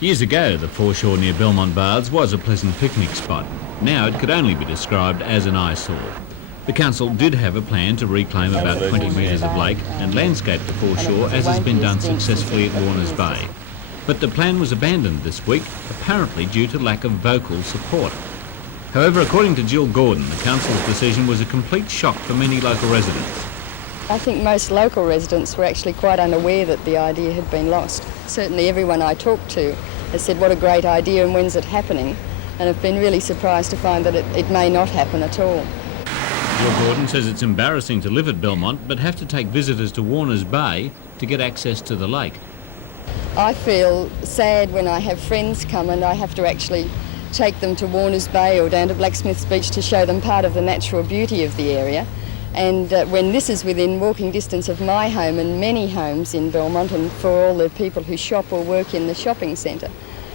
Years ago, the foreshore near Belmont Baths was a pleasant picnic spot. Now it could only be described as an eyesore. The council did have a plan to reclaim about 20 metres of lake and landscape the foreshore, as has been done successfully at Warners Bay. But the plan was abandoned this week, apparently due to lack of vocal support. However, according to Jill Gordon, the council's decision was a complete shock for many local residents. I think most local residents were actually quite unaware that the idea had been lost. Certainly everyone I talked to has said, what a great idea and when's it happening? And have been really surprised to find that it may not happen at all. Jill Gordon says it's embarrassing to live at Belmont but have to take visitors to Warners Bay to get access to the lake. I feel sad when I have friends come and I have to actually take them to Warners Bay or down to Blacksmith's Beach to show them part of the natural beauty of the area. And when this is within walking distance of my home and many homes in Belmont, and for all the people who shop or work in the shopping centre,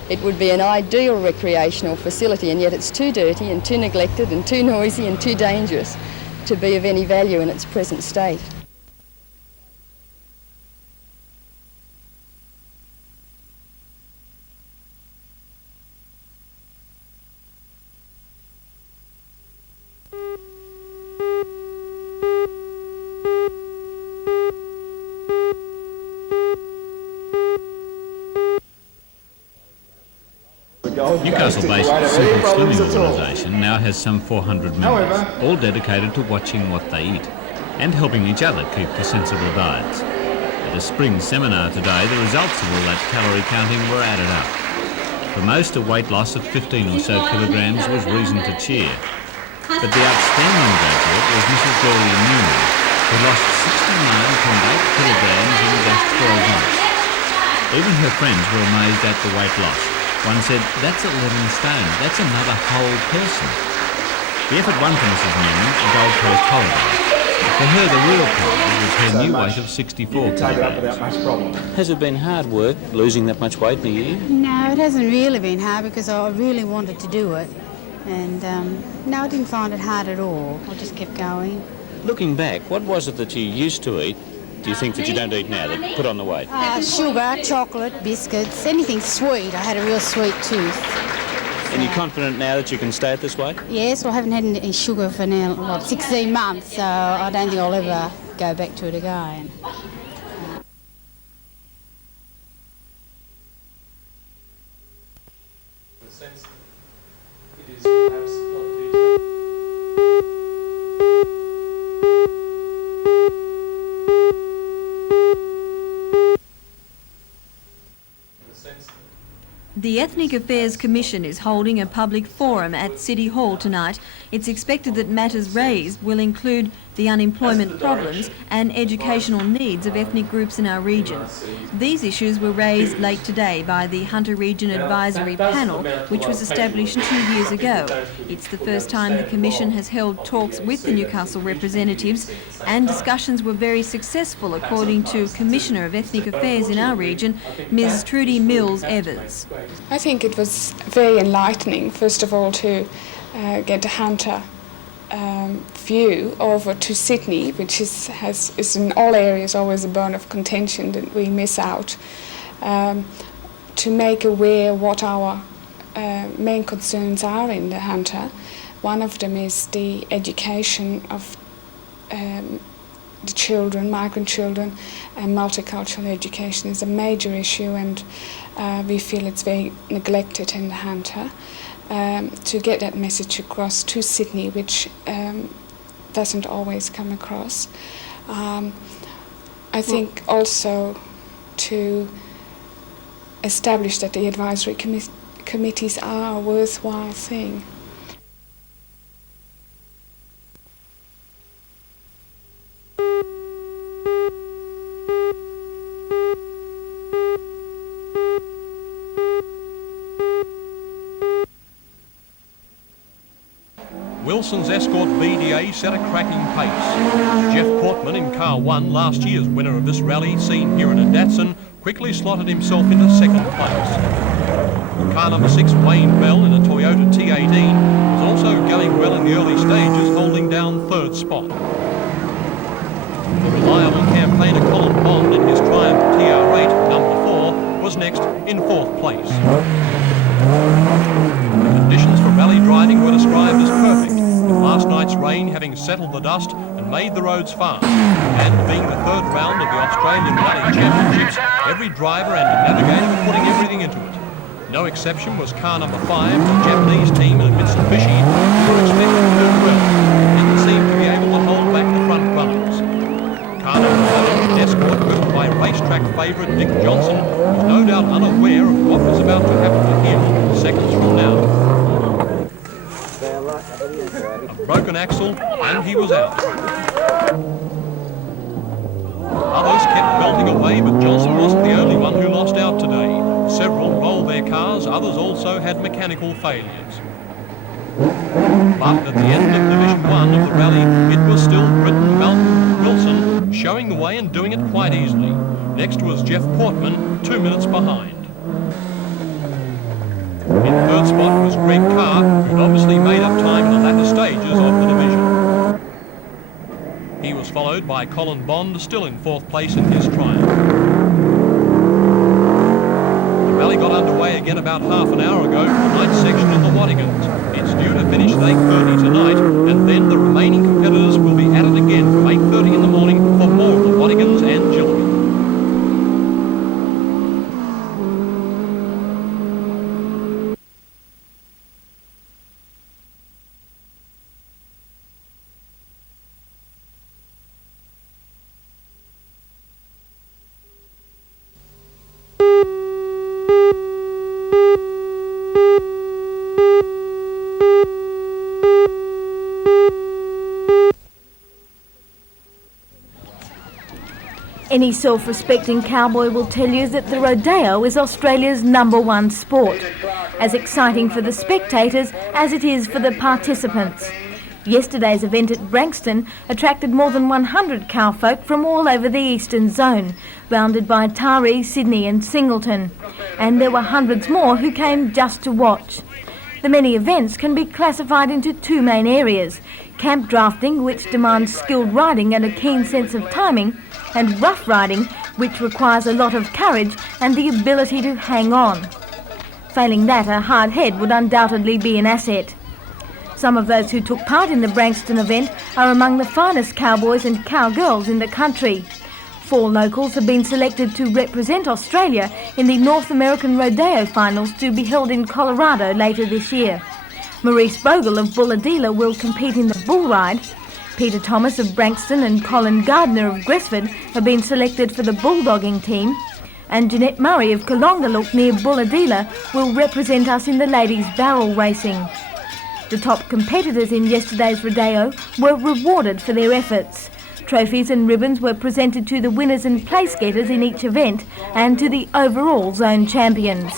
it would be an ideal recreational facility, and yet it's too dirty and too neglected and too noisy and too dangerous to be of any value in its present state. Newcastle-based Simple Swimming organisation now has some 400 members, all dedicated to watching what they eat and helping each other keep to sensible diets. At a spring seminar today, the results of all that calorie counting were added up. For most, a weight loss of 15 or so kilograms was reason to cheer. But the outstanding graduate was Mrs. Gloria Newman, who lost 69.8 kilograms in just 12 months. Even her friends were amazed at the weight loss. One said, "That's 11 stone, that's another whole person." The effort won for Mrs. Newman a Gold Coast holiday. For her, the real prize was her new weight of 64 kilograms. Has it been hard work, losing that much weight in a year? No, it hasn't really been hard because I really wanted to do it. And no, I didn't find it hard at all. I just kept going. Looking back, what was it that you used to eat, do you think, that you don't eat now, that put on the weight? Sugar, chocolate, biscuits, anything sweet. I had a real sweet tooth. And you're confident now that you can stay at this weight? Yes, well, I haven't had any sugar for now, 16 months, so I don't think I'll ever go back to it again. The Ethnic Affairs Commission is holding a public forum at City Hall tonight. It's expected that matters raised will include the unemployment problems and educational needs of ethnic groups in our region. These issues were raised late today by the Hunter Region Advisory Panel, which was established 2 years ago. It's the first time the Commission has held talks with the Newcastle representatives, and discussions were very successful, according to Commissioner of Ethnic Affairs in our region, Ms Trudy Mills-Evers. I think it was very enlightening, first of all, to get a Hunter view over to Sydney, which is in all areas always a bone of contention that we miss out, to make aware what our main concerns are in the Hunter. One of them is the education of the children, migrant children, and multicultural education is a major issue, and we feel it's very neglected in the Hunter. To get that message across to Sydney, which doesn't always come across. I think also to establish that the advisory committees are a worthwhile thing. Wilson's Escort BDA set a cracking pace. Jeff Portman in car 1, last year's winner of this rally, seen here in a Datsun, quickly slotted himself into second place. Car number 6, Wayne Bell, in a Toyota T18, was also going well in the early stages, holding down third spot. The reliable campaigner Colin Bond in his Triumph TR8, number 4, was next in 4th place. The conditions for rally driving were described as perfect, with last night's rain having settled the dust and made the roads fast. And being the 3rd round of the Australian Rally Championships, every driver and navigator were putting everything into it. No exception was car number 5, the Japanese team in Mitsubishi, who were expected to do well, but didn't seem to be able to hold back the front runners. Car number 11, an escort driven by racetrack favourite Dick Johnson, was no doubt unaware of what was about to happen to him seconds from now. A broken axle and he was out. Others kept belting away, but Johnson wasn't the only one who lost out today. Several rolled their cars, others also had mechanical failures. But at the end of Division 1 of the rally, it was still Britain, Malcolm Wilson showing the way and doing it quite easily. Next was Jeff Portman, 2 minutes behind. In 3rd spot was Greg Carr, who'd obviously made up time in the latter stages of the division. He was followed by Colin Bond, still in 4th place in his triumph. The rally got underway again about half an hour ago from the 9th section in the Wattigans. It's due to finish at 8:30 tonight, and then the remaining competitors will be at it again from 8:30 in the morning for more of the Wattigans and Gilligan. Any self-respecting cowboy will tell you that the rodeo is Australia's #1 sport, as exciting for the spectators as it is for the participants. Yesterday's event at Branxton attracted more than 100 cowfolk from all over the eastern zone, bounded by Taree, Sydney and Singleton, and there were hundreds more who came just to watch. The many events can be classified into 2 main areas: camp drafting, which demands skilled riding and a keen sense of timing, and rough riding, which requires a lot of courage and the ability to hang on. Failing that, a hard head would undoubtedly be an asset. Some of those who took part in the Branxton event are among the finest cowboys and cowgirls in the country. 4 locals have been selected to represent Australia in the North American Rodeo Finals to be held in Colorado later this year. Maurice Bogle of Bulladila will compete in the bull ride. Peter Thomas of Branxton and Colin Gardner of Gresford have been selected for the bulldogging team, and Jeanette Murray of Kalongalook near Bulladila will represent us in the ladies' barrel racing. The top competitors in yesterday's rodeo were rewarded for their efforts. Trophies and ribbons were presented to the winners and place getters in each event and to the overall zone champions.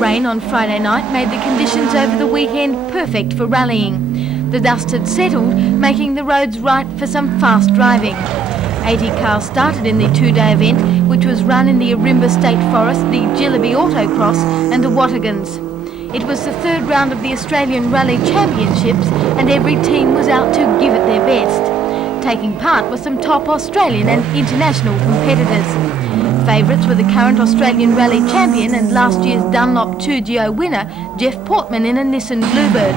Rain on Friday night made the conditions over the weekend perfect for rallying. The dust had settled, making the roads right for some fast driving. 80 cars started in the 2-day event, which was run in the Arimba State Forest, the Jillaby Autocross and the Wattigans. It was the 3rd round of the Australian Rally Championships, and every team was out to give it their best. Taking part were some top Australian and international competitors. Favourites were the current Australian Rally Champion and last year's Dunlop 2GO winner, Jeff Portman in a Nissan Bluebird,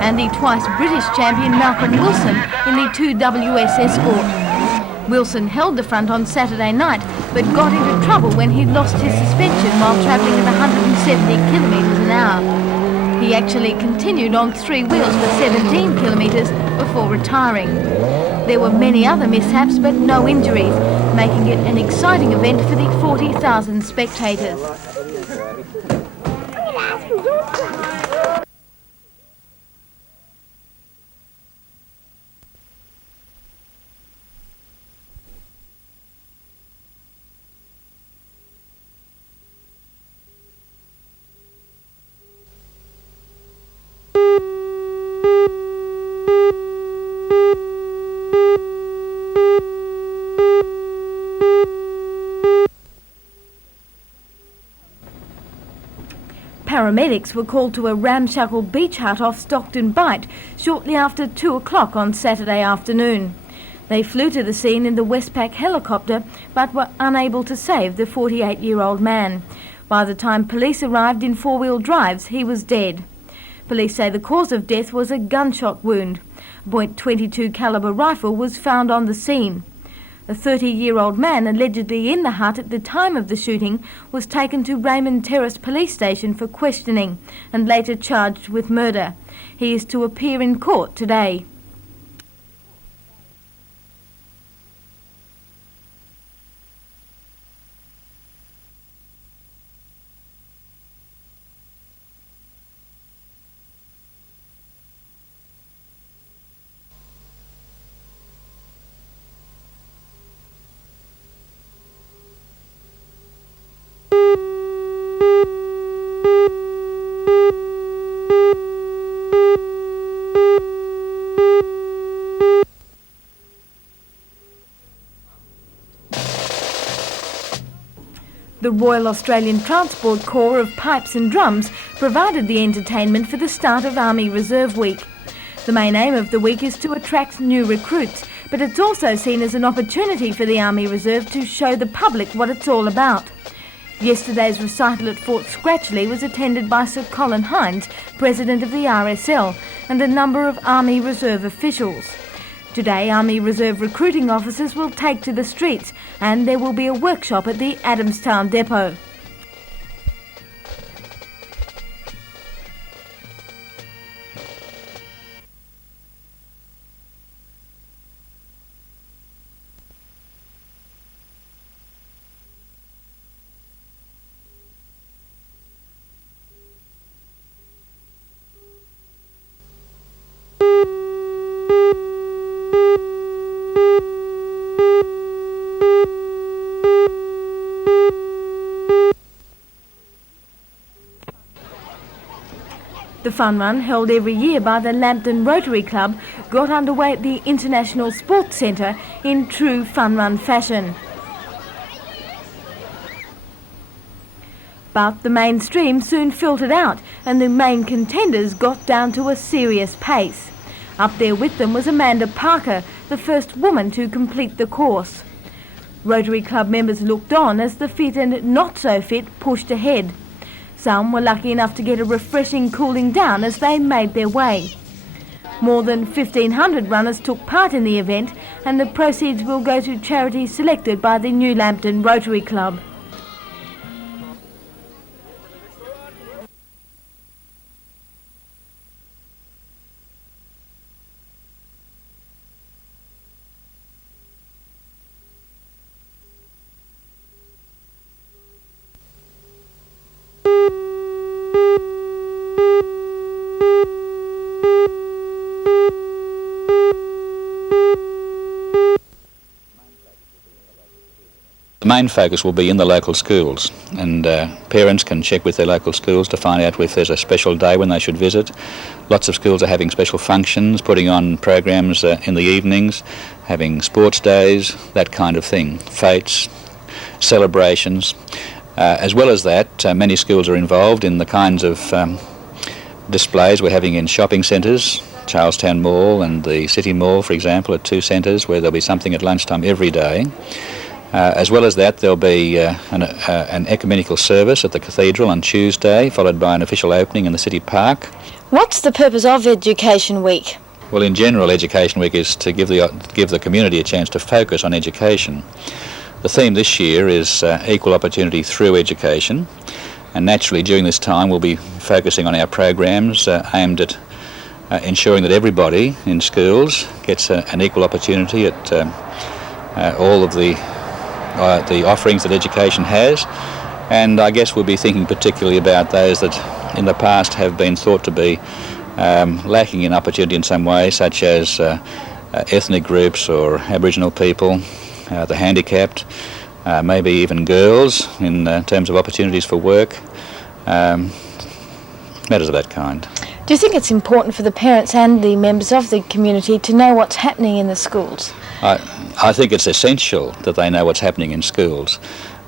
and the twice British champion Malcolm Wilson in the 2WS Escort. Wilson held the front on Saturday night, but got into trouble when he lost his suspension while travelling at 170 kilometres an hour. He actually continued on 3 wheels for 17 kilometres before retiring. There were many other mishaps but no injuries, making it an exciting event for the 40,000 spectators. Paramedics were called to a ramshackle beach hut off Stockton Bight shortly after 2 o'clock on Saturday afternoon. They flew to the scene in the Westpac helicopter but were unable to save the 48-year-old man. By the time police arrived in four-wheel drives, he was dead. Police say the cause of death was a gunshot wound. A .22 calibre rifle was found on the scene. A 30-year-old man allegedly in the hut at the time of the shooting was taken to Raymond Terrace Police Station for questioning and later charged with murder. He is to appear in court today. The Royal Australian Transport Corps of Pipes and Drums provided the entertainment for the start of Army Reserve Week. The main aim of the week is to attract new recruits, but it's also seen as an opportunity for the Army Reserve to show the public what it's all about. Yesterday's recital at Fort Scratchley was attended by Sir Colin Hines, President of the RSL, and a number of Army Reserve officials. Today, Army Reserve recruiting officers will take to the streets and there will be a workshop at the Adamstown depot. The fun run, held every year by the Lambton Rotary Club, got underway at the International Sports Centre in true fun run fashion. But the mainstream soon filtered out and the main contenders got down to a serious pace. Up there with them was Amanda Parker, the first woman to complete the course. Rotary Club members looked on as the fit and not so fit pushed ahead. Some were lucky enough to get a refreshing cooling down as they made their way. More than 1,500 runners took part in the event, and the proceeds will go to charities selected by the New Lambton Rotary Club. The main focus will be in the local schools, and parents can check with their local schools to find out if there's a special day when they should visit. Lots of schools are having special functions, putting on programs in the evenings, having sports days, that kind of thing, fetes, celebrations. As well as that, many schools are involved in the kinds of displays we're having in shopping centres. Charlestown Mall and the City Mall, for example, are two centres where there'll be something at lunchtime every day. As well as that, there'll be an ecumenical service at the cathedral on Tuesday, followed by an official opening in the city park. What's the purpose of Education Week? Well, in general, Education Week is to give the community a chance to focus on education. The theme this year is equal opportunity through education, and naturally during this time we'll be focusing on our programs aimed at ensuring that everybody in schools gets an equal opportunity at all of the offerings that education has, and I guess we'll be thinking particularly about those that in the past have been thought to be lacking in opportunity in some way, such as ethnic groups or Aboriginal people, the handicapped, maybe even girls in terms of opportunities for work, matters of that kind. Do you think it's important for the parents and the members of the community to know what's happening in the schools? I think it's essential that they know what's happening in schools.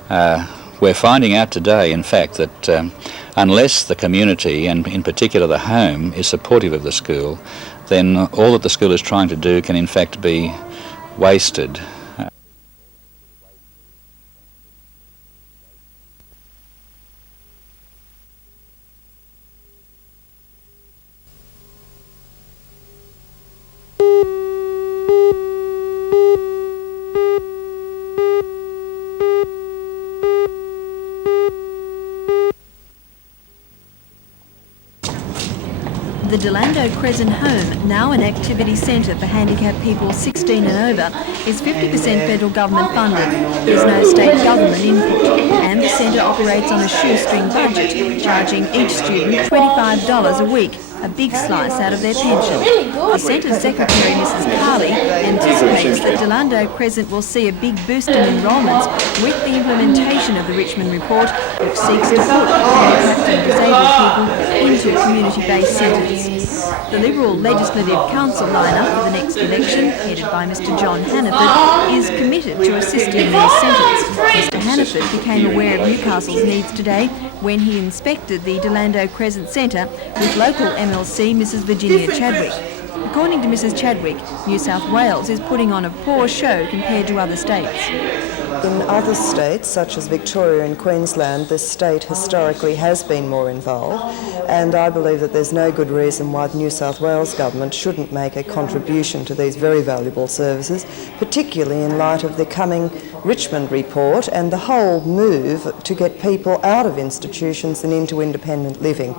We're finding out today, in fact, that unless the community, and in particular the home, is supportive of the school, then all that the school is trying to do can in fact be wasted. The Delando Crescent Home, now an activity centre for handicapped people 16 and over, is 50% federal government funded. There's no state government input, and the centre operates on a shoestring budget, charging each student $25 a week, a big slice out of their pension. The centre's secretary, Mrs. Carley, anticipates that Delando Crescent will see a big boost in enrolments with the implementation of the Richmond Report, which seeks to put handicapped and disabled people into community-based centres. The Liberal Legislative Council lineup for the next election, headed by Mr John Hannaford, is committed to assisting these centres. Mr Hannaford became aware of Newcastle's needs today when he inspected the Delando Crescent Centre with local MLC Mrs Virginia Chadwick. According to Mrs Chadwick, New South Wales is putting on a poor show compared to other states. In other states, such as Victoria and Queensland, this state historically has been more involved, and I believe that there's no good reason why the New South Wales government shouldn't make a contribution to these very valuable services, particularly in light of the coming Richmond Report and the whole move to get people out of institutions and into independent living.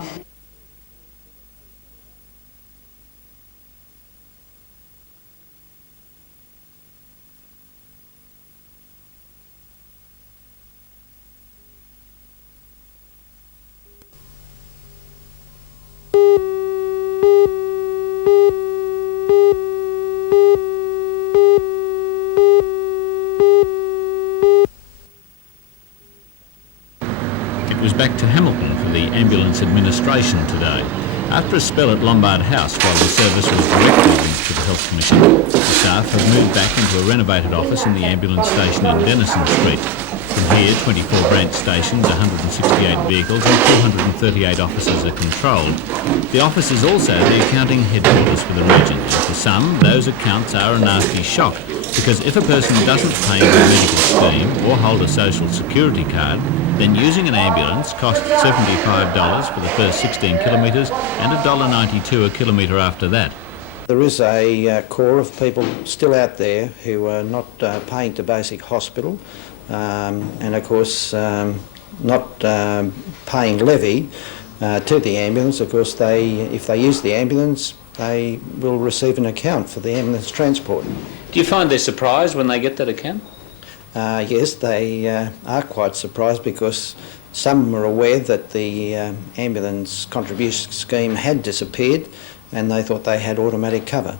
It was back to Hamilton for the ambulance administration today. After a spell at Lombard House while the service was directly linked to the Health Commission, the staff have moved back into a renovated office in the ambulance station in Denison Street. From here, 24 branch stations, 168 vehicles and 438 officers are controlled. The office is also the accounting headquarters for the region, and for some, those accounts are a nasty shock, because if a person doesn't pay into a medical scheme or hold a social security card, then using an ambulance costs $75 for the first 16 kilometres and $1.92 a kilometre after that. There is a core of people still out there who are not paying to basic hospital, and of course not paying levy to the ambulance. Of course, if they use the ambulance, they will receive an account for the ambulance transport. Do you find they're surprised when they get that account? Yes, they are quite surprised, because some are aware that the ambulance contribution scheme had disappeared and they thought they had automatic cover.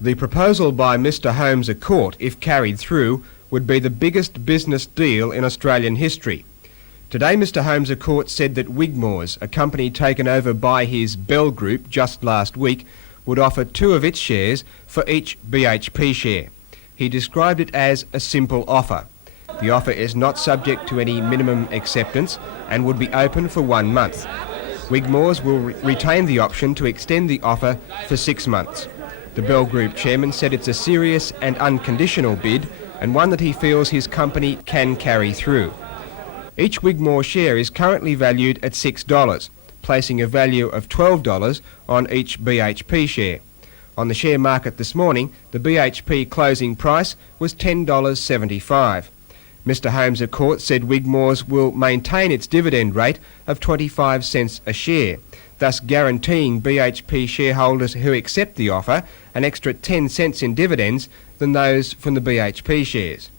The proposal by Mr Holmes a Court, if carried through, would be the biggest business deal in Australian history. Today Mr Holmes a Court said that Wigmore's, a company taken over by his Bell Group just last week, would offer 2 of its shares for each BHP share. He described it as a simple offer. The offer is not subject to any minimum acceptance and would be open for 1 month. Wigmore's will retain the option to extend the offer for 6 months. The Bell Group chairman said it's a serious and unconditional bid, and one that he feels his company can carry through. Each Wigmore share is currently valued at $6, placing a value of $12 on each BHP share. On the share market this morning, the BHP closing price was $10.75. Mr Holmes a Court said Wigmore's will maintain its dividend rate of 25 cents a share. thus guaranteeing BHP shareholders who accept the offer an extra 10 cents in dividends than those from the BHP shares.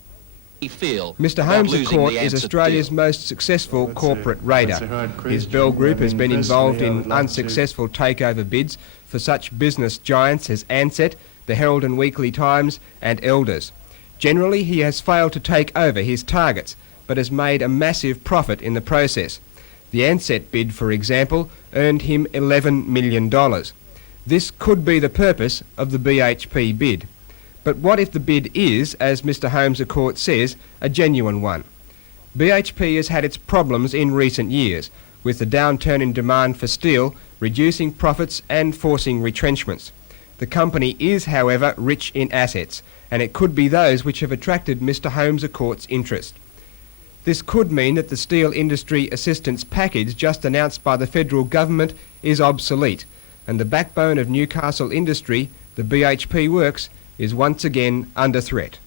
Mr Holmes of Court is Australia's most successful corporate raider. His Bell Group has been involved in unsuccessful takeover bids for such business giants as Ansett, the Herald and Weekly Times and Elders. Generally, he has failed to take over his targets, but has made a massive profit in the process. The Ansett bid, for example, earned him $11 million. This could be the purpose of the BHP bid. But what if the bid is, as Mr Holmes of Court says, a genuine one? BHP has had its problems in recent years, with the downturn in demand for steel reducing profits and forcing retrenchments. The company is, however, rich in assets, and it could be those which have attracted Mr Holmes of Court's interest. This could mean that the steel industry assistance package just announced by the federal government is obsolete, and the backbone of Newcastle industry, the BHP works, is once again under threat.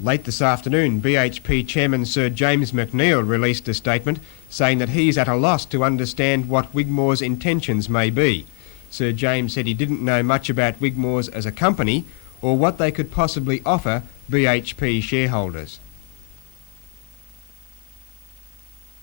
Late this afternoon, BHP Chairman Sir James McNeill released a statement saying that he's at a loss to understand what Wigmore's intentions may be. Sir James said he didn't know much about Wigmore's as a company or what they could possibly offer BHP shareholders.